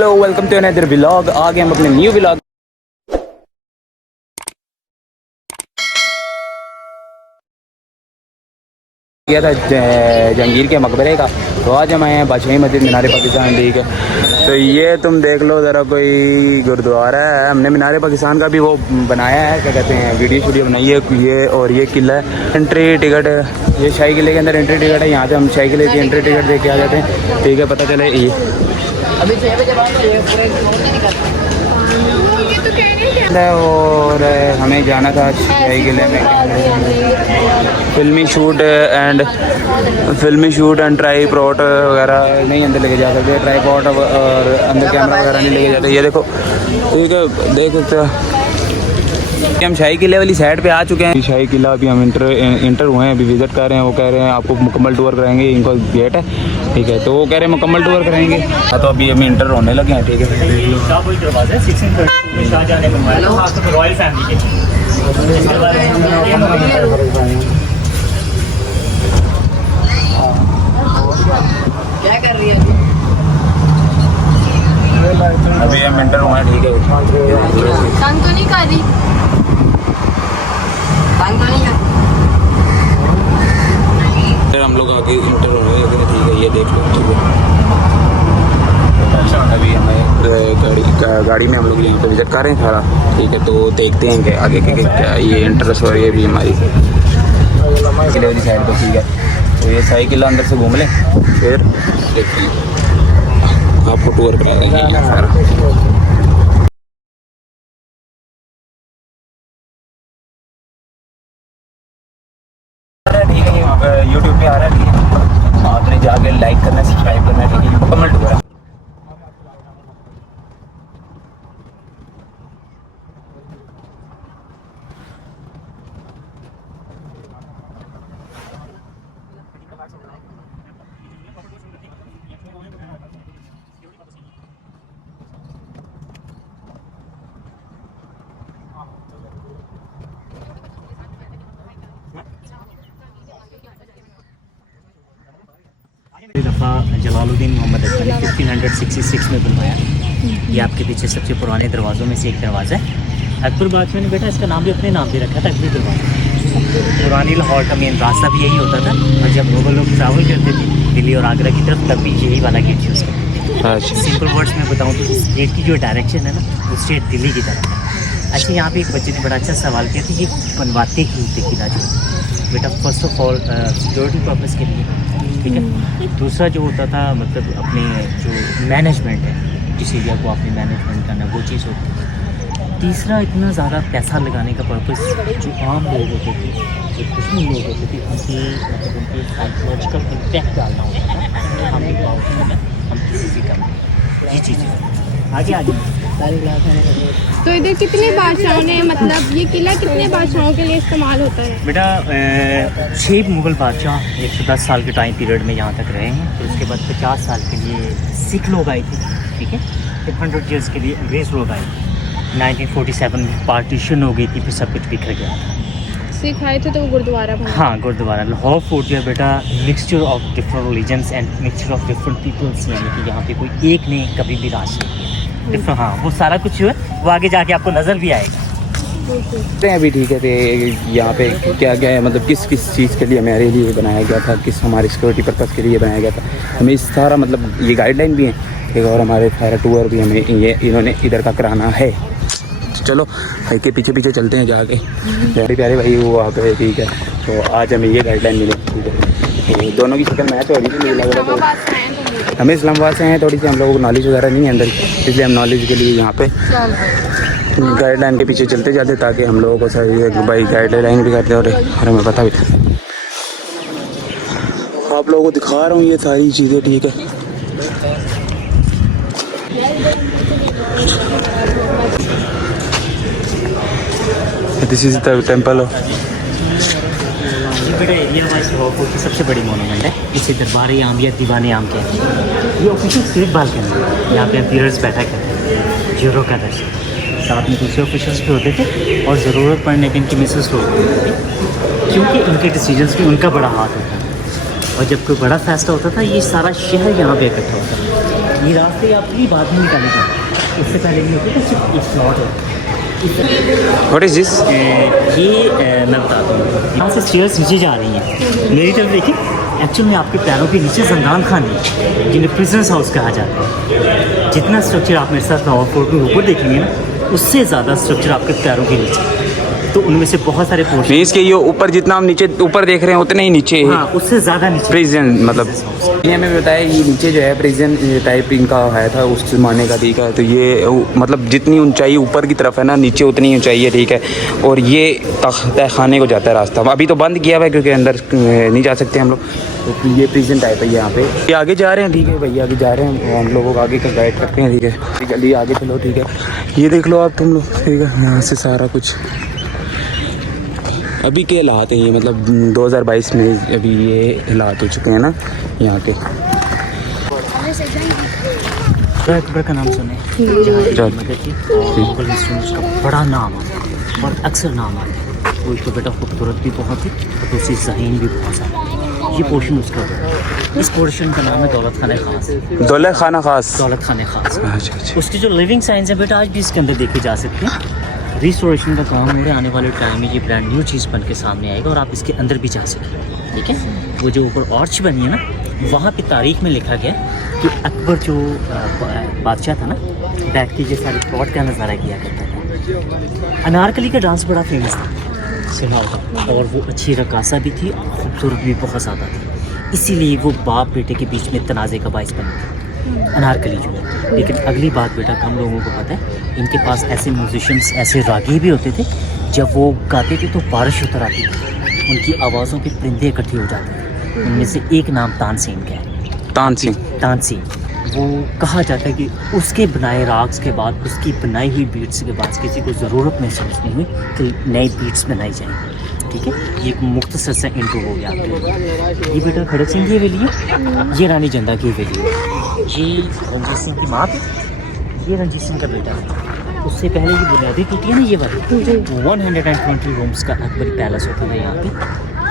Hello welcome to another vlog. आगे हम अपने न्यू व्लॉग किया था जहांगीर के मकबरे का। तो आज हम आए हैं बादशाही मस्जिद मीनार पाकिस्तान। ठीक है, तो ये तुम देख लो ज़रा, कोई गुरुद्वारा है। हमने मीनार पाकिस्तान का भी वो बनाया है, क्या कहते हैं, वीडियो बनाई है ये। और ये किला है, एंट्री टिकट है, ये शाही किले के अंदर एंट्री टिकट है। यहाँ से हम शाही किले की एंट्री टिकट दे के आ जाते हैं। ठीक है, पता चले ये अभी 6 बजे और हमें जाना था शाही किले में फिल्मी शूट एंड ट्राईपॉड वगैरह नहीं अंदर लेके जा सकते। ट्राईपॉड और अंदर कैमरा वगैरह नहीं लेके जाते। ये देखो, ठीक है, देख सकते हो हम शाही किले वाली साइड पे आ चुके हैं। शाही किला अभी हम इंटर हुए हैं, अभी विजिट कर रहे हैं। वो कह रहे हैं आपको मुकम्मल टूर कराएंगे, इनको गेट है। ठीक है, तो वो कह रहे हैं मुकम्मल टूर कराएंगे। हाँ, तो अभी हम इंटर होने लगे हैं। ठीक है, रॉयल फैमिली क्या कर रही है अभी हम इंटर हुए हैं। ठीक है, तंग तो नहीं कर रही, हम लोग आगे इंटर हो रहे हैं। ठीक है, ये देख लो। ठीक है, अभी हमें गाड़ी में हम लोग यहीं पर विजिट कर रहे हैं सारा। ठीक है, तो देखते हैं कि आगे के क्या ये इंटरेस्ट हो रही है अभी हमारी किले वाली साइड पर। ठीक है, तो ये शाही किला अंदर से घूम लें, फिर देखते हैं, आपको टूर करा देंगे सारा। यूट्यूब पे आ रहा है। ठीक है, आपने जाके लाइक करना, सब्सक्राइब करना। ठीक है, कमेंट हुआ दफ़ा जलालुद्दीन मोहम्मद अकबर ने 1566 में बनवाया। ये आपके पीछे सबसे पुराने दरवाज़ों में से एक दरवाज़ा है। अकबर बादशाह ने बेटा इसका नाम भी अपने नाम पे रखा था, अकबरी दरवाज़ा। पुरानी लाहौर का मेन रास्ता भी यही होता था, और जब मुगल लोग ट्रैवल करते थे दिल्ली और आगरा की तरफ, तब भी यही वाला गेट यूज़ करते थे। सिंपल वर्ड्स में बताऊँ तो इस गेट की जो डायरेक्शन है ना, वो स्ट्रेट दिल्ली की तरफ है। अच्छा, यहाँ पे एक बच्चे ने बड़ा अच्छा सवाल किया था, ये बनवाते ही थे किला जो बेटा, first of all security purpose के लिए, ठीक है। दूसरा जो होता था, मतलब अपने जो मैनेजमेंट है, जिस एरिया को आपने मैनेजमेंट करना, वो चीज़ होती है। तीसरा, इतना ज़्यादा पैसा लगाने का पर्पस जो आम लोग होते थे, जो मुस्लिम लोग होते थे, उनके मतलब उनके साइकोलॉजिकल इम्पैक्ट डालना होता था। हम किसी से करते ये चीज़ें आगे आगे। तो इधर कितने बादशाहों ने, मतलब ये किला कितने बादशाहों के लिए इस्तेमाल होता है बेटा? 6 मुग़ल बादशाह 110 साल के टाइम पीरियड में यहाँ तक रहे हैं। फिर उसके बाद 50 साल के लिए सिख लोग आए थे, ठीक है। फिर 100 ईयर्स के लिए अंग्रेज़ लोग आए थे। 1947 में पार्टीशन हो गई थी, फिर सब कुछ बिखर गया था। सिख आए थे तो वो गुरुद्वारा बना। हाँ, गुरुद्वारा लाहौर फोर्ट जो है बेटा, mixture of different religions and mixture of different peoples, यानी कि यहाँ पे कोई एक ने कभी भी राज नहीं किया डिफरेंट। हाँ, वो सारा कुछ है, वो आगे जाके आपको नज़र भी आएगा अभी। ठीक है, तो यहाँ पे क्या क्या है, मतलब किस किस चीज़ के लिए हमारे लिए बनाया गया था, किस हमारी सिक्योरिटी पर्पज़ के लिए बनाया गया था, हमें इस सारा मतलब ये गाइडलाइन भी है। ठीक है, और हमारे सारा टूर भी हमें ये इन्होंने इधर का कराना है। चलो भाई के पीछे पीछे चलते हैं जाके, प्यारे प्यारे भाई वो वहाँ पे। ठीक है, तो आज हमें ये गाइडलाइन मिले। ठीक है, तो दोनों की शक्ल मैच हो रही थी, मुझे लग रहा था। हमें इस्लामाबाद से हैं, थोड़ी सी हम लोगों को नॉलेज वगैरह नहीं है अंदर, इसलिए हम नॉलेज के लिए यहाँ पे गाइडलाइन के पीछे चलते जाते, ताकि हम लोगों को सही है कि भाई गाइडलाइन भी करते और हमें पता भी था। आप लोगों को दिखा रहा हूँ ये सारी चीज़ें। ठीक है, दिस इज द टेम्पल। ये बेटा एरिया वाइज लाहौर की सबसे बड़ी मोनूमेंट है। इसे दरबार आम या दीवान आम कहते हैं। ये ऑफिशियल स्टेट बालकनी है, यहाँ पे एम्पीयर्स बैठा करते हैं, ज्यूरो का दर्शन, साथ में दूसरे ऑफिशियल्स भी होते थे, और ज़रूरत पड़ने पर इनकी मिसेस लोग होते थे, क्योंकि इनके डिसीजंस में उनका बड़ा हाथ होता है। और जब कोई बड़ा फैसला होता था, ये सारा शहर यहाँ पे इकट्ठा होता था। ये रास्ते आपकी बाद में निकाले जाए, उससे पहले नहीं होते तो सिर्फ एक स्लॉट है। What is this? ये मैं बताता हूँ, यहाँ से स्टेयर्स नीचे जा रही हैं, मेरी तरफ देखिए, एक्चुअल में आपके पैरों के नीचे जंदान खाने हैं, जिन्हें प्रिजनर्स हाउस कहा जाता है। जितना स्ट्रक्चर आप मेरे साथ ग्राउंड फ्लोर में ऊपर देखेंगे ना, उससे ज़्यादा स्ट्रक्चर आपके पैरों के नीचे, तो उनमें से बहुत सारे पोर्शन, मीन्स के ये ऊपर जितना हम नीचे ऊपर देख रहे हैं उतने ही नीचे हाँ उससे ज़्यादा नीचे प्रिजन, मतलब ये हमें बताया ये नीचे जो है प्रिजन टाइप इनका है था उस जमाने का, ठीक है। तो ये मतलब जितनी ऊंचाई ऊपर की तरफ है ना, नीचे उतनी ऊंचाई है, ठीक है। और ये तहखाने को जाता है रास्ता, अभी तो बंद किया हुआ है क्योंकि अंदर नहीं जा सकते हम लोग। तो ये प्रिजन टाइप है यहाँ पे। ये आगे जा रहे हैं, ठीक है भैया आगे जा रहे हैं, हम लोगों को आगे का गाइड करते हैं, ठीक है। गली आगे चलो, ठीक है। ये देख लो आप तुम लोग, ठीक है। यहाँ से सारा कुछ अभी के हालात हैं ये, मतलब 2022 में अभी ये हालात हो चुके हैं ना यहाँ के। अकबर का नाम सुने, जहाँ मदद की मुगल हिस्ट्री में उसका बड़ा नाम आता है, बहुत अक्सर नाम आता है। वो एक तो बेटा खूबसूरत भी बहुत है और दूसरी ज़हीन भी बहुत ज़्यादा। ये पोर्शन उसका है, इस पोर्शन का नाम है दौलत खाना खास। दौलत खाना खास, दौलत खाना खास। अच्छा अच्छा। उसकी जो लिविंग साइंस है बेटा आज भी इसके अंदर देखे जा सकते हैं। रिस्टोरेशन का काम हो रहा है, आने वाले टाइम में ये ब्रांड न्यू चीज़ बन के सामने आएगा और आप इसके अंदर भी जा सकें, ठीक है। वो जो ऊपर आर्च बनी है ना, वहाँ पे तारीख में लिखा गया कि अकबर जो बादशाह था ना, बैठ के ये सारे प्लॉट का नज़ारा किया करता था। अनारकली का डांस बड़ा फेमस था, सुना होगा, और वो अच्छी रकासा भी थी और खूबसूरत भी बहुत ज़्यादा थी, इसीलिए वो बाप बेटे के बीच में तनाज़े का बाइस बना अनारकली जो है। लेकिन अगली बात बेटा कम लोगों को पता है, इनके पास ऐसे म्यूजिशियंस, ऐसे रागी भी होते थे, जब वो गाते थे तो बारिश उतर आती थी, उनकी आवाज़ों पे परिंदे इकट्ठे हो जाते थे। उनमें से एक नाम तानसेन का है। तानसेन वो कहा जाता है कि उसके बनाए राग्स के बाद, उसकी बनाई हुई बीट्स के बाद किसी को ज़रूरत महसूस नहीं हुई कि नई बीट्स बनाई जाएंगी, ठीक है। ये एक मुख्तसर सा इंट्रो हो गया आपके लिए। ये बेटा खड़क सिंह की हवेली है, ये रानी जंदा की हवेली है, ये रंजीत सिंह की माँ थी, ये रंजीत सिंह का बेटा है। उससे पहले ये बुनियादी टूटी है ना, ये वाली 120 रूम्स का अकबरी पैलेस होता था यहाँ पे।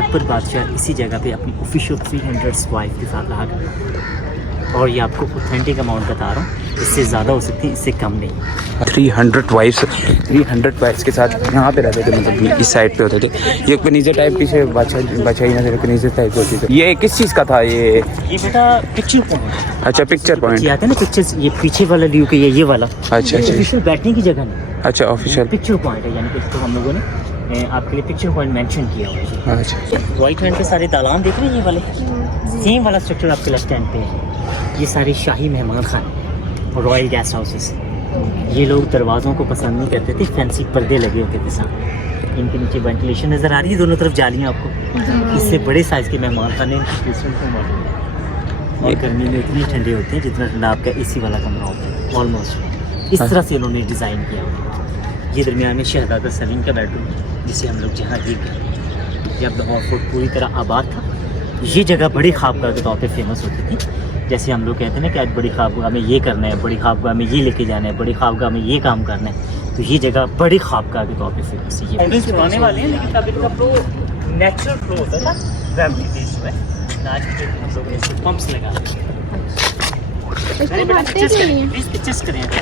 अकबर बादशाह इसी जगह पे अपनी ऑफिशियल 300 वाइफ के साथ रहा करता। और ये आपको ऑथेंटिक अमाउंट बता रहा हूँ, इससे ज़्यादा हो सकती है, इससे कम नहीं। 300 वाइफ्स के साथ यहाँ पे रहते थे, मतलब इस साइड पे होते थे। ये कनीज़े टाइप पीछे बादशाही नजर कनीज़े टाइप होती थी। ये किस चीज़ का था ये बेटा पिक्चर पॉइंट। अच्छा पिक्चर पॉइंट आते हैं ना पिक्चर्स, ये पीछे वाला व्यू के ये वाला। अच्छा अच्छा ऑफिशियल बैठने की जगह नहीं, अच्छा ऑफिशियल पिक्चर पॉइंट है, यानी कि इसको हम लोगों ने आपके लिए पिक्चर पॉइंट मेंशन किया हुआ है। अच्छा राइट हैंड पे सारे दालान देख रहे हैं, ये वाले सेम वाला स्ट्रक्चर आपके लेफ्ट हैंड पे है। ये सारी शाही मेहमान खाने और रॉयल गेस्ट हाउसेस। ये लोग दरवाज़ों को पसंद नहीं करते थे, फैंसी पर्दे लगे होते थे सामने। इनके नीचे वेंटिलेशन नज़र आ रही है, दोनों तरफ जालियाँ आपको। इससे बड़े साइज़ के मेहमान खाने रेस्टोरेंट में मौजूद है और गर्मी में इतने ठंडे होते हैं जितना ठंडा आपका एसी वाला कमरा होता है ऑलमोस्ट। इस तरह से इन्होंने डिज़ाइन किया हुआ। ये दरमियान में शहजादा सलीम का बेडरूम, जिसे हम लोग जहांगीर कहते हैं। जब लाहौर फोर्ट पूरी तरह आबाद था, ये जगह बड़ी ख्वाबगाह के तौर पे फेमस होती थी। जैसे हम लोग कहते हैं ना कि आज बड़ी ख्वाबगाह में ये करना है, बड़ी ख्वाबगाह में ये लेके जाना है, बड़ी ख्वाबगाह में ये काम करना है, तो ये जगह बड़ी ख्वाबगाह के तौर पे फेमस है। ये पुराने वाले हैं, लेकिन अभी तक फ्लो नेचुरल फ्लो होता है ना, ग्रेविटी बेस्ड में। आज हम लोगों ने पंप्स लगा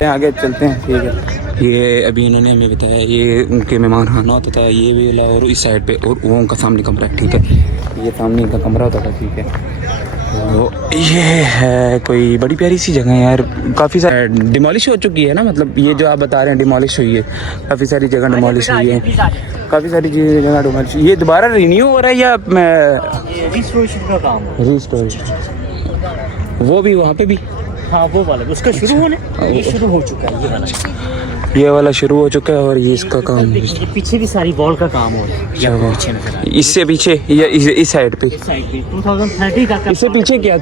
आगे चलते हैं, ठीक है। ये अभी इन्होंने हमें बताया ये उनके मेहमान खाना होता था, ये भी वाला और इस साइड पे, और वो उनका सामने कमरा है, ठीक है। ये सामने इनका कमरा होता था, ठीक है। तो ये है कोई बड़ी प्यारी सी जगह है यार, काफ़ी सारी डिमोलिश हो चुकी है ना, मतलब ये जो आप बता रहे हैं डिमोलिश हुई है, काफ़ी सारी जगह डिमोलिश हुई है, काफ़ी सारी जगह डिमोलिश। ये दोबारा रिन्यू हो रहा है या रिस्टोरेशन का काम है? रिस्टोरेशन वो भी वहाँ पे भी, हाँ वो वाला उसका शुरू होने, ये शुरू हो चुका है, ये वाला शुरू हो चुका है और ये इसका काम ये पीछे भी सारी वॉल का काम हो रहा है। या पीछे नजर आ रहा है, इससे पीछे या इस साइड पे, इस साइड पे 2030 का इससे पीछे क्या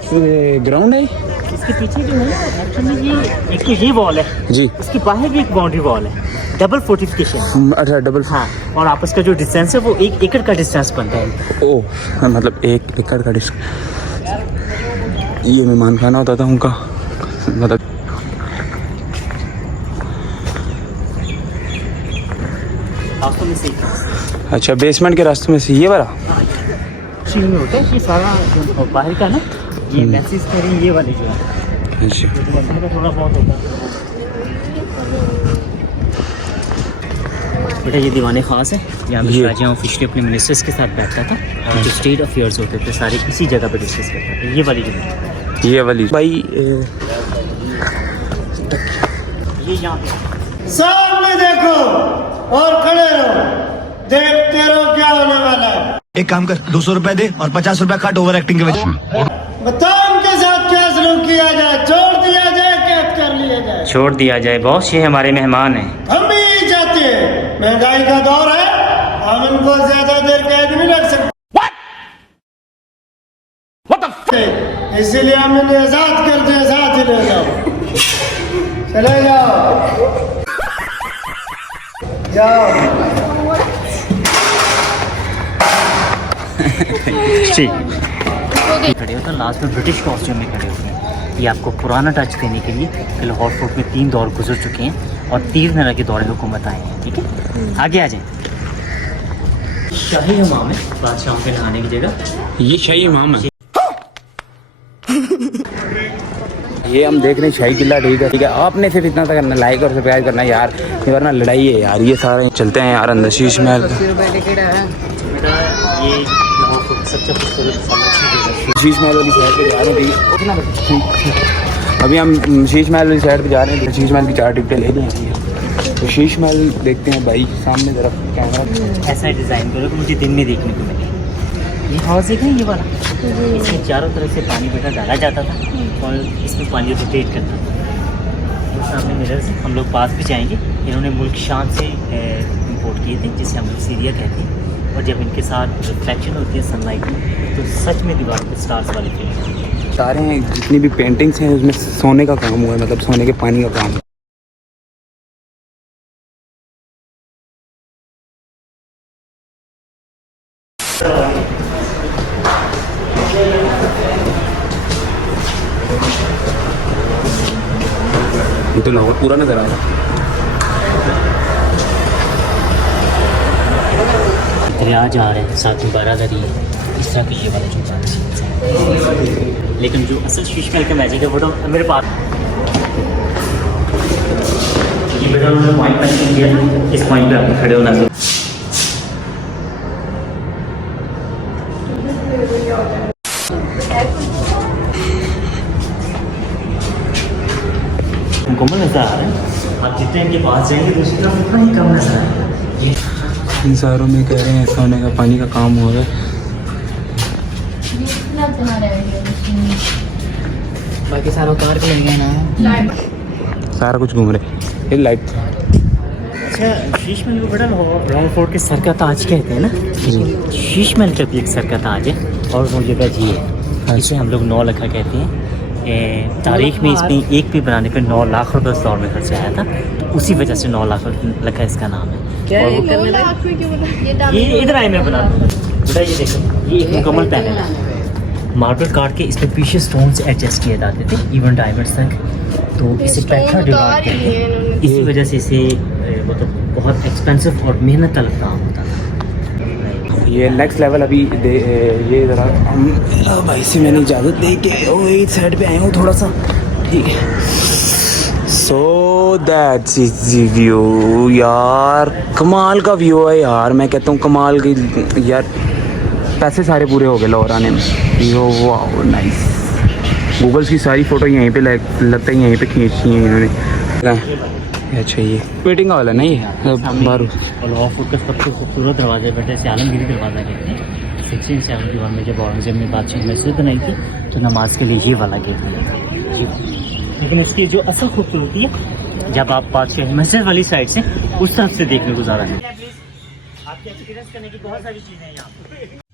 ग्राउंड है? इसके पीछे जो है एक्चुअली ये एक तो ये वॉल है जी, इसके बाहर भी एक बाउंड्री वॉल है, डबल फोर्टिफिकेशन। अच्छा डबल, हाँ, और आपस का जो डिस्टेंस है वो 1 एकड़ का डिस्टेंस बनता है। ओ मतलब 1 एकड़ का डिस्टेंस। ये मेहमान खाना होता था उनका, मतलब रास्तों में से अच्छा बेसमेंट के रास्ते में से ये वाला में होता है। ये सारा जो बाहर का ना, ये मैसेज करें ये वाले जो है अच्छा का थोड़ा बहुत होता है। बेटा ये दीवाने ख़ास है, यहाँ पे ये। शाहजहाँ ऑफिशियली अपने मिनिस्टर्स के साथ बैठता था और जो स्टेट अफेयर्स होते थे सारे इसी जगह पे डिस्कस करता था। ये वाली जगह, ये वाली भाई ये यहाँ पे सामने देखो और खड़े रहो, देखते रहो क्या होने वाला है। एक काम कर, 200 रुपए दे और 50 रुपए काट ओवर एक्टिंग के वजह। बताओ उनके साथ क्या सलूक किया जाए, छोड़ दिया जाए, कैद कर लिया जाए। छोड़ दिया जाए बॉस, ये हमारे मेहमान हैं। हम भी यही चाहते हैं, महंगाई का दौर है, हम इनको ज्यादा देर कैद नहीं रख सकते। इसीलिए हम इन्हें आजाद कर दे, आजाद ही ले जाओ, चले जाओ जाओ। ठीक खड़े होते हैं, लास्ट में ब्रिटिश कॉस्ट्यूम में खड़े होते हैं। ये आपको पुराना टच देने के लिए कि लाहौर फोर्ट में 3 दौर गुजर चुके हैं और 3 तरह के दौरे हुकूमत आए हैं। ठीक है, आगे आ जाए। शाही हमाम है बादशाहों के नहाने की जगह। ये शाही इमाम है। ये हम देख रहे हैं शाही किला। ठीक है, ठीक है, आपने सिर्फ इतना सा करना, लाइक और सब्सक्राइब करना यार, वरना लड़ाई है यार। ये सारे चलते हैं यार अंदर शीश महल। ये लाहौर फोर्ट की सबसे खूबसूरत शीश महल वाली साइड पे जा रहे हैं। अभी हम शीश महल वाली साइड पे जा रहे हैं। शीश महल की 4 टिकटें ले ली हैं, तो शीश महल देखते हैं भाई। सामने तरफ कैमरा ऐसा डिज़ाइन करो कि मुझे दिन में देखने को मिले। ये हाउस देखें, ये वाला, इसमें चारों तरफ से पानी बेटा डाला जाता था और इसमें पानी रोटेट करता था। तो सामने मिरर से हम लोग पास भी जाएंगे। इन्होंने मुल्क शान से इंपोर्ट किए थे, जिसे हम लोग सीरिया कहते हैं। और जब इनके साथ रिफ्लेक्शन होती है सनलाइट में, तो सच में दीवार पर स्टार्स वाली फीलिंग। सारे हैं, जितनी भी पेंटिंग्स हैं उसमें सोने का काम हुआ है, मतलब सोने के पानी का काम। ये तो लाहौर पूरा नजर आ रहा है। दरिया जा रहे हैं, साथ में बारादरी है, इस तरह की ये वाला जो सीन्स है। लेकिन जो असल शीश महल का मैजिक है वो तो मेरे पास। ये बेटा उन्होंने पॉइंट मेंशन किया था, इस पॉइंट पे आपको खड़े होना चाहिए। मुकम्मल नजर आ रहा है। आप जितने इनके पास जाएंगे दूसरी तरफ उतना ही कम नजर आएगा। इन सारों में कह रहे हैं सोने का पानी का काम हो रहा है। बाकी सारा उतार के लगे ना, सारा कुछ घूम रहे। ये लाइट अच्छा, शीश महल को बड़ा लाहौर फोर्ट के सर का ताज कहते हैं ना, लेकिन शीश महल का भी एक सर का ताज है और वो जगह ये है। इसे हम लोग 9 लखा कहते हैं। तारीख में इसमें एक भी बनाने पर 9 लाख रुपए उस दौर में खर्च आया था, तो उसी वजह से 9 लाख लखा इसका नाम है। और वो 2 लाख में क्यों बना? ये इधर आए मैं बना बेटा, ये देखो, ये एक मुकम्मल पैनल है। मार्बल काट के इसमें पीछे स्टोन्स एडजस्ट किए जाते थे, इवन डायमंड्स तक। तो इसे पेट्रा डिवाइड कहते हैं। इसी वजह से इसे मतलब बहुत एक्सपेंसिव और मेहनत तलब काम होता था। ये नेक्स्ट लेवल अभी ये ज़रा हम भाई से मैंने इजाज़त दे के इस साइड पे आया हूँ थोड़ा सा। ठीक है, सो दैट्स इज व्यू यार। कमाल का व्यू है यार, मैं कहता हूँ कमाल की यार। पैसे सारे पूरे हो गए लाहौर आने में। यो वाओ नाइस। गूगल्स की सारी फ़ोटो यहीं पे लगता है यहीं पे खींची हैं इन्होंने। अच्छा, ये वेटिंग वाला नहीं है बाहर। और लाहौर फोर्ट का सबसे खूबसूरत दरवाज़ा बेटा इसे आलमगीरी दरवाज़ा कहते हैं। 1671 में जब औरंगजेब ने बादशाह मस्जिद बनाई थी तो नमाज के लिए ये वाला गेट दिया था। लेकिन इसकी जो असल खूबसूरती है, जब आप बादशाह मस्जिद वाली साइड से उस तरफ से देखने को ज़्यादा है। आपके एक्सपीरियंस करने की बहुत सारी चीज़ें हैं यहाँ।